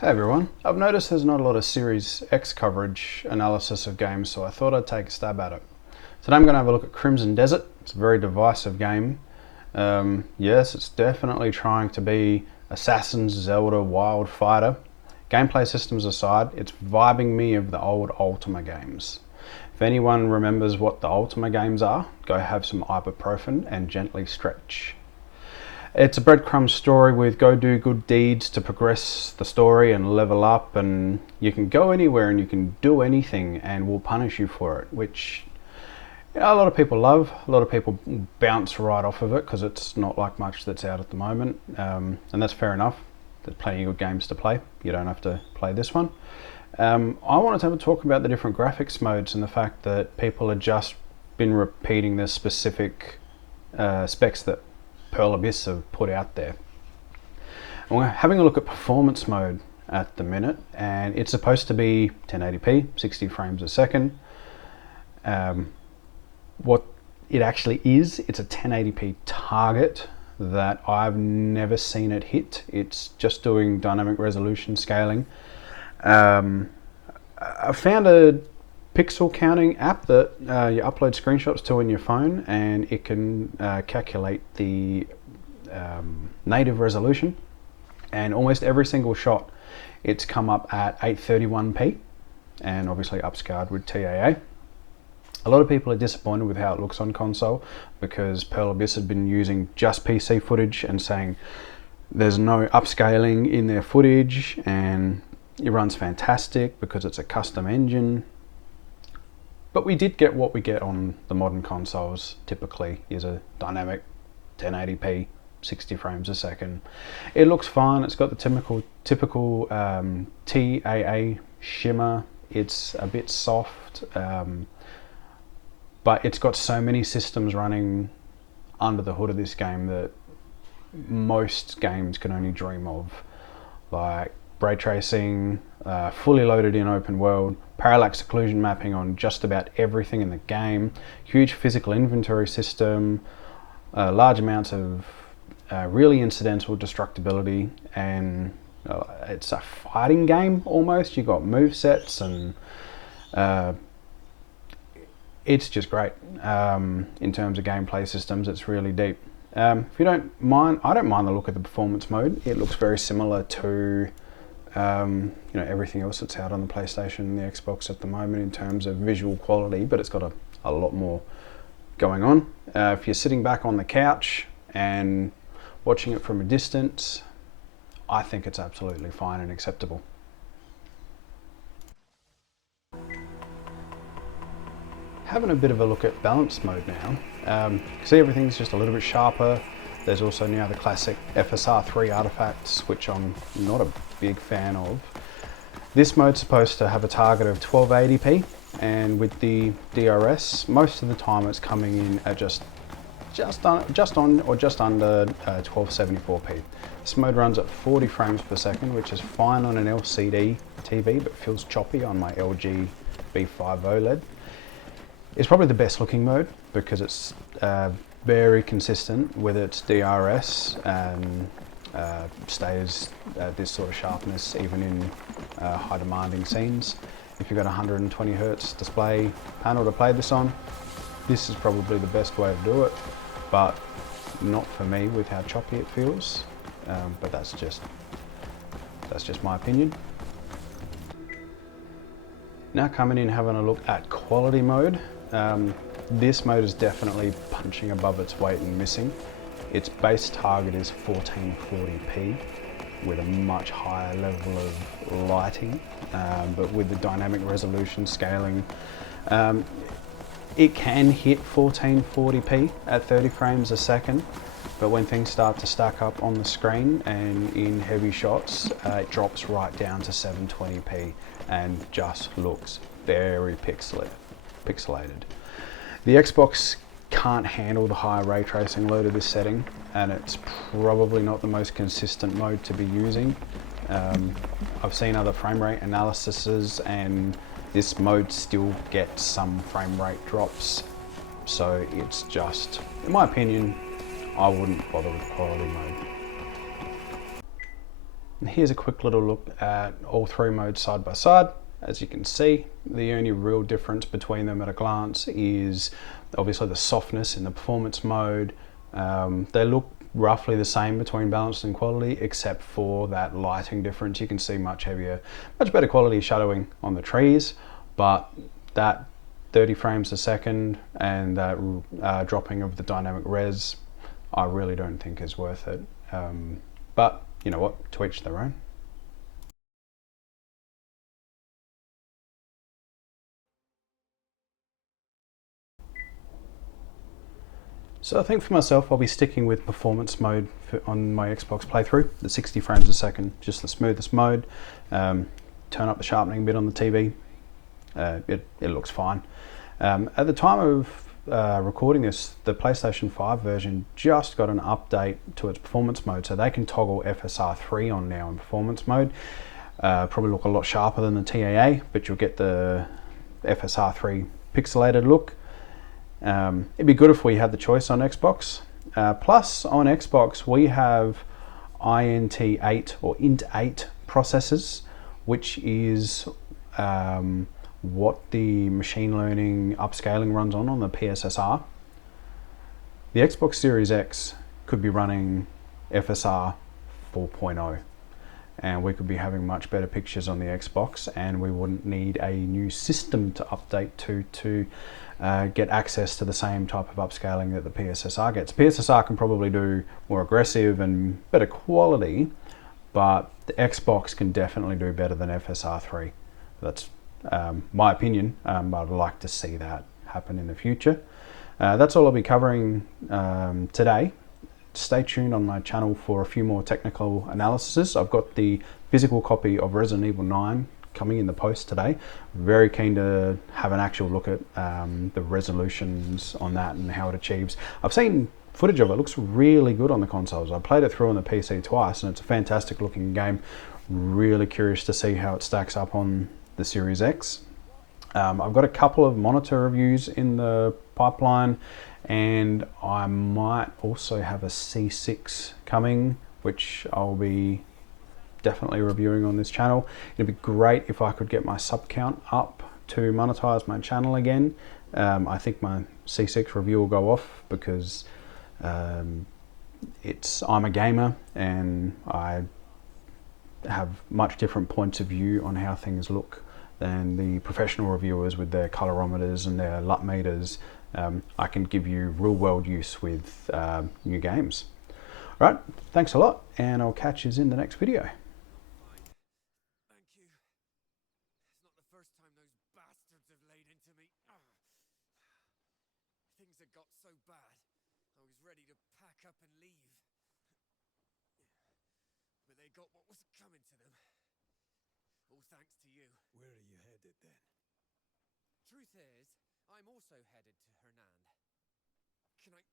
Hey everyone, I've noticed there's not a lot of Series X coverage analysis of games, so I thought I'd take a stab at it. Today I'm going to have a look at Crimson Desert. It's a very divisive game. Yes, it's definitely trying to be Assassin's Zelda Wild Fighter. Gameplay systems aside, it's vibing me of the old Ultima games. If anyone remembers what the Ultima games are, go have some ibuprofen and gently stretch. It's a breadcrumb story with go do good deeds to progress the story and level up, and you can go anywhere and you can do anything and we'll punish you for it, which a lot of people love. A lot of people bounce right off of it because it's not like much that's out at the moment, and that's fair enough. There's plenty of good games to play. You don't have to play this one. I wanted to have a talk about the different graphics modes and the fact that people have just been repeating the specific specs that Pearl Abyss have put out there. And we're having a look at performance mode at the minute, and it's supposed to be 1080p, 60 frames a second. What it actually is, it's a 1080p target that I've never seen it hit. It's just doing dynamic resolution scaling. I found a pixel counting app that you upload screenshots to in your phone, and it can calculate the native resolution, and almost every single shot it's come up at 831p and obviously upscaled with TAA. A lot of people are disappointed with how it looks on console because Pearl Abyss had been using just PC footage and saying there's no upscaling in their footage, and it runs fantastic because it's a custom engine. But we did get what we get on the modern consoles typically, is a dynamic 1080p, 60 frames a second. It looks fine. It's got the typical TAA shimmer. It's a bit soft, but it's got so many systems running under the hood of this game that most games can only dream of, like ray tracing, fully loaded in open world, parallax occlusion mapping on just about everything in the game, huge physical inventory system, large amounts of really incidental destructibility, and it's a fighting game almost. You got move sets, and it's just great. In terms of gameplay systems, it's really deep. If you don't mind, I don't mind the look of the performance mode. It looks very similar to everything else that's out on the PlayStation and the Xbox at the moment in terms of visual quality, but it's got a lot more going on. If you're sitting back on the couch and watching it from a distance, I think it's absolutely fine and acceptable. Having a bit of a look at balance mode now. See, everything's just a little bit sharper. There's also now the classic FSR3 artifacts, which I'm not a big fan of. This mode's supposed to have a target of 1280p, and with the DRS, most of the time it's coming in at just on or just under 1274p. This mode runs at 40 frames per second, which is fine on an LCD TV, but feels choppy on my LG B5 OLED. It's probably the best looking mode because it's very consistent with its DRS and stays at this sort of sharpness even in high demanding scenes. If you've got a 120 Hz display panel to play this on, this is probably the best way to do it, but not for me with how choppy it feels. But that's just my opinion. Now coming in, having a look at quality mode. This mode is definitely punching above its weight and missing. Its base target is 1440p with a much higher level of lighting, but with the dynamic resolution scaling, it can hit 1440p at 30 frames a second, but when things start to stack up on the screen and in heavy shots, it drops right down to 720p and just looks very pixelated. The Xbox can't handle the high ray tracing load of this setting, and it's probably not the most consistent mode to be using. I've seen other frame rate analyses, and this mode still gets some frame rate drops, so it's just, in my opinion, I wouldn't bother with quality mode. Here's a quick little look at all three modes side by side. As you can see, the only real difference between them at a glance is obviously the softness in the performance mode. They look roughly the same between balanced and quality, except for that lighting difference. You can see much better quality shadowing on the trees, but that 30 frames a second and that dropping of the dynamic res, I really don't think is worth it. But you know what, to each their own. So I think for myself, I'll be sticking with performance mode on my Xbox playthrough, the 60 frames a second, just the smoothest mode. Turn up the sharpening bit on the TV. It looks fine. At the time of recording this, the PlayStation 5 version just got an update to its performance mode, so they can toggle FSR 3 on now in performance mode. Probably look a lot sharper than the TAA, but you'll get the FSR 3 pixelated look. It'd be good if we had the choice on Xbox. Plus, on Xbox, we have INT8 or INT8 processors, which is what the machine learning upscaling runs on the PSSR. The Xbox Series X could be running FSR 4.0, and we could be having much better pictures on the Xbox, and we wouldn't need a new system to update to get access to the same type of upscaling that the PSSR gets. PSSR can probably do more aggressive and better quality, but the Xbox can definitely do better than FSR 3. That's my opinion, but I'd like to see that happen in the future. That's all I'll be covering today. Stay tuned on my channel for a few more technical analyses. I've got the physical copy of Resident Evil 9 coming in the post today. Very keen to have an actual look at the resolutions on that and how it achieves. I've seen footage of it. It looks really good on the consoles. I played it through on the PC twice and it's a fantastic looking game. Really curious to see how it stacks up on the Series X. I've got a couple of monitor reviews in the pipeline, and I might also have a C6 coming, which I'll be definitely reviewing on this channel. It'd be great if I could get my sub count up to monetize my channel again. I think my C6 review will go off because I'm a gamer and I have much different points of view on how things look than the professional reviewers with their colorimeters and their LUT meters. I can give you real world use with new games. All right, thanks a lot, and I'll catch you in the next video. Thank you. It's not the first time those bastards have laid into me. Things had got so bad, I was ready to pack up and leave. But they got what was coming to them. All thanks to you. Where are you headed then? Truth is, I'm also headed to Hernand. Can I